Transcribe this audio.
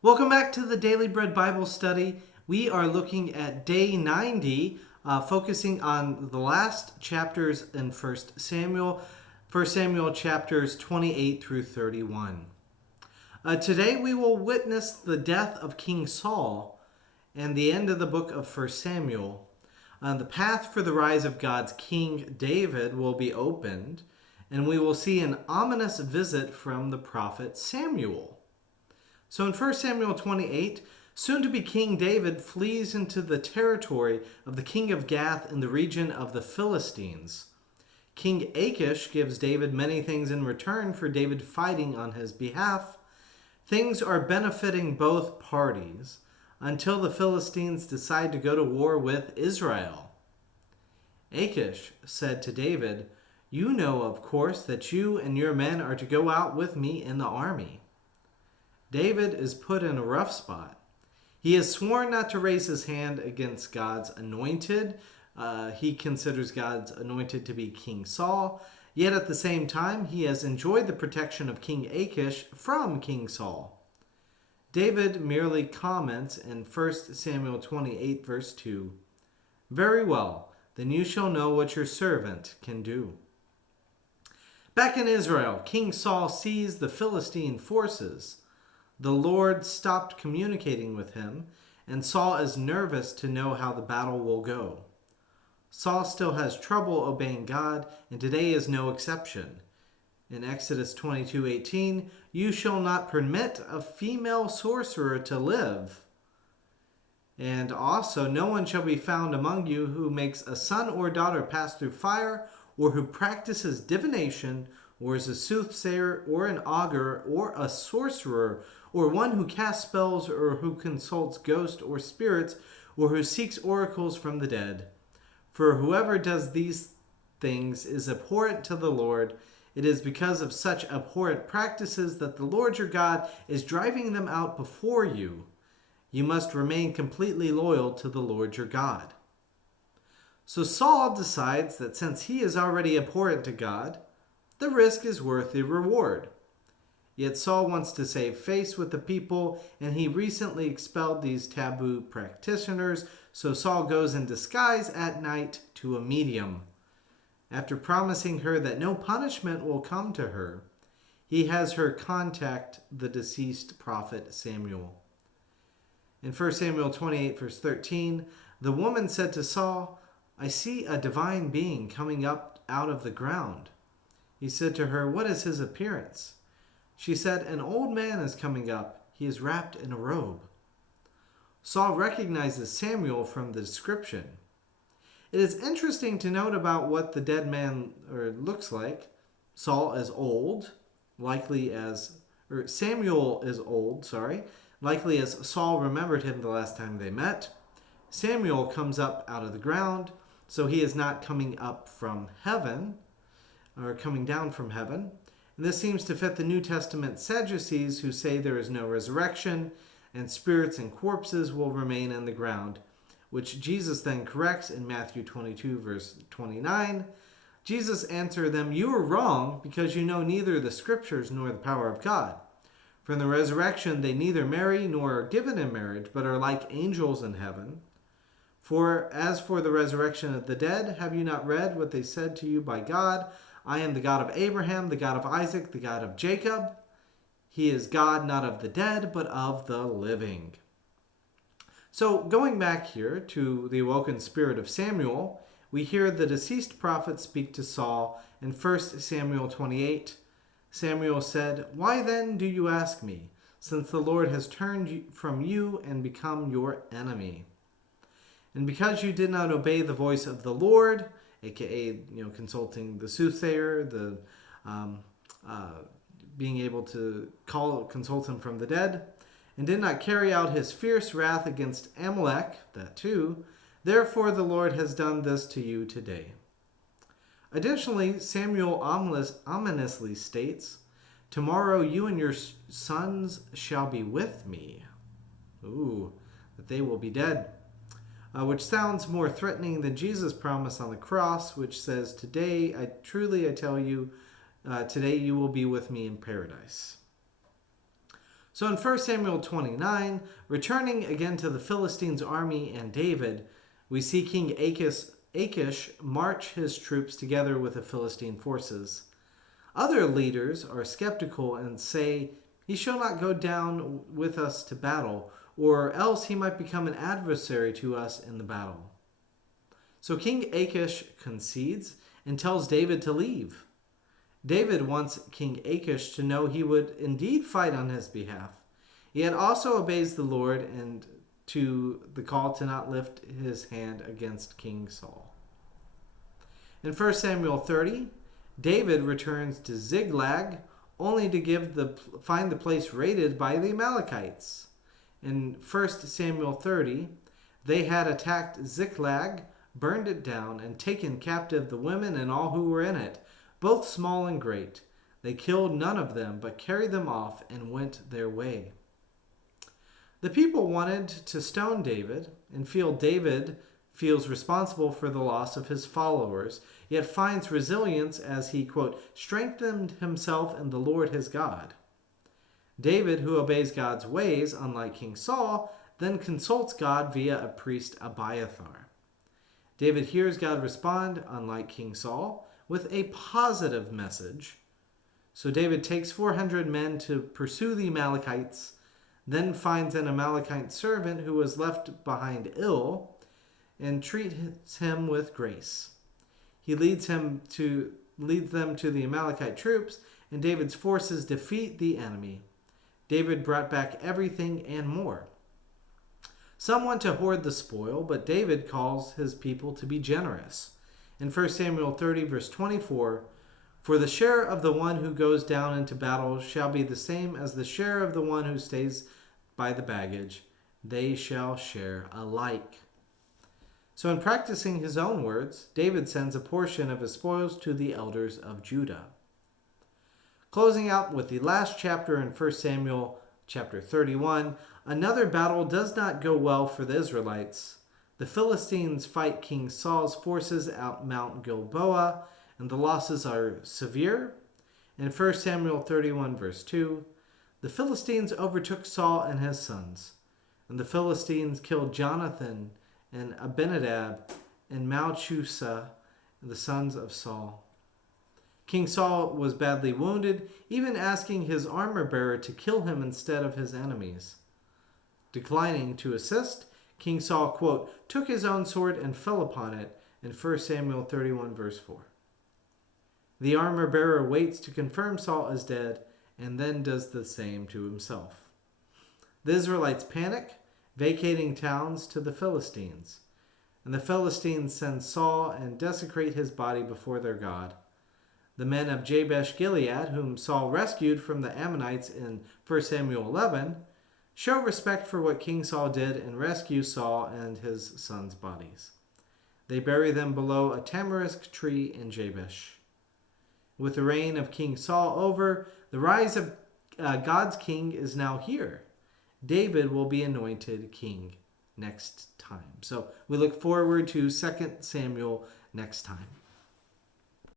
Welcome back to the Daily Bread Bible Study. We are looking at day 90, focusing on the last chapters in 1 Samuel, 1 Samuel chapters 28 through 31. Today we will witness the death of King Saul and the end of the book of 1 Samuel. The path for the rise of God's King David will be opened, and we will see an ominous visit from the prophet Samuel. So in 1 Samuel 28, soon to be King David flees into the territory of the king of Gath in the region of the Philistines. King Achish gives David many things in return for David fighting on his behalf. Things are benefiting both parties until the Philistines decide to go to war with Israel. Achish said to David, "You know, of course, that you and your men are to go out with me in the army." David is put in a rough spot. He has sworn not to raise his hand against God's anointed. He considers God's anointed to be King Saul. Yet at the same time, he has enjoyed the protection of King Achish from King Saul. David merely comments in 1 Samuel 28, verse 2, "Very well, then you shall know what your servant can do." Back in Israel, King Saul sees the Philistine forces. The Lord stopped communicating with him, and Saul is nervous to know how the battle will go. Saul still has trouble obeying God, and today is no exception. In Exodus 22:18, "You shall not permit a female sorcerer to live." And also, "No one shall be found among you who makes a son or daughter pass through fire, or who practices divination, or is a soothsayer, or an augur, or a sorcerer, or one who casts spells, or who consults ghosts or spirits, or who seeks oracles from the dead. For whoever does these things is abhorrent to the Lord. It is because of such abhorrent practices that the Lord your God is driving them out before you. You must remain completely loyal to the Lord your God." So Saul decides that since he is already abhorrent to God, the risk is worth the reward. Yet Saul wants to save face with the people, and he recently expelled these taboo practitioners, so Saul goes in disguise at night to a medium. After promising her that no punishment will come to her, he has her contact the deceased prophet Samuel. In 1 Samuel 28, verse 13, the woman said to Saul, "I see a divine being coming up out of the ground." He said to her, "What is his appearance?" She said, "An old man is coming up. He is wrapped in a robe." Saul recognizes Samuel from the description. It is interesting to note about what the dead man looks like. Saul is old, Samuel is old, likely as Saul remembered him the last time they met. Samuel comes up out of the ground, so he is not coming up from heaven, or coming down from heaven. And this seems to fit the New Testament Sadducees, who say there is no resurrection and spirits and corpses will remain in the ground, which Jesus then corrects in Matthew 22, verse 29. Jesus answered them, "You are wrong, because you know neither the Scriptures nor the power of God. For in the resurrection they neither marry nor are given in marriage, but are like angels in heaven. For as for the resurrection of the dead, have you not read what they said to you by God? I am the God of Abraham, the God of Isaac, the God of Jacob." He is God not of the dead, but of the living. So going back here to the awoken spirit of Samuel, we hear the deceased prophet speak to Saul in 1 Samuel 28. Samuel said, "Why then do you ask me, since the Lord has turned from you and become your enemy? And because you did not obey the voice of the Lord," aka consulting the soothsayer, the being able to consult him from the dead, "and did not carry out his fierce wrath against Amalek," that too, "therefore the Lord has done this to you today." Additionally, Samuel ominously states, "Tomorrow you and your sons shall be with me." Ooh, that they will be dead. Which sounds more threatening than Jesus' promise on the cross, which says, "Today, I tell you, today you will be with me in paradise." So in 1 Samuel 29, returning again to the Philistines' army and David, we see King Achish march his troops together with the Philistine forces. Other leaders are skeptical and say, "He shall not go down with us to battle, or else he might become an adversary to us in the battle." So King Achish concedes and tells David to leave. David wants King Achish to know he would indeed fight on his behalf. Yet also obeys the Lord and to the call to not lift his hand against King Saul. In 1 Samuel 30, David returns to Ziklag only to find the place raided by the Amalekites. In 1 Samuel 30, they had attacked Ziklag, burned it down, and taken captive the women and all who were in it, both small and great. They killed none of them, but carried them off and went their way. The people wanted to stone David and feel David feels responsible for the loss of his followers, yet finds resilience as he, quote, strengthened himself in the Lord his God. David, who obeys God's ways, unlike King Saul, then consults God via a priest Abiathar. David hears God respond, unlike King Saul, with a positive message. So David takes 400 men to pursue the Amalekites, then finds an Amalekite servant who was left behind ill, and treats him with grace. He leads them to the Amalekite troops, and David's forces defeat the enemy. David brought back everything and more. Some want to hoard the spoil, but David calls his people to be generous. In 1 Samuel 30, verse 24, "For the share of the one who goes down into battle shall be the same as the share of the one who stays by the baggage. They shall share alike." So in practicing his own words, David sends a portion of his spoils to the elders of Judah. Closing out with the last chapter in 1 Samuel chapter 31, another battle does not go well for the Israelites. The Philistines fight King Saul's forces at Mount Gilboa, and the losses are severe. In 1 Samuel 31, verse 2, the Philistines overtook Saul and his sons, and the Philistines killed Jonathan and Abinadab and Malchusah, the sons of Saul. King Saul was badly wounded, even asking his armor-bearer to kill him instead of his enemies. Declining to assist, King Saul, quote, took his own sword and fell upon it in 1 Samuel 31, verse 4. The armor-bearer waits to confirm Saul is dead and then does the same to himself. The Israelites panic, vacating towns to the Philistines. And the Philistines send Saul and desecrate his body before their God. The men of Jabesh Gilead, whom Saul rescued from the Ammonites in 1 Samuel 11, show respect for what King Saul did and rescue Saul and his sons' bodies. They bury them below a tamarisk tree in Jabesh. With the reign of King Saul over, the rise of God's king is now here. David will be anointed king next time. So we look forward to 2 Samuel next time.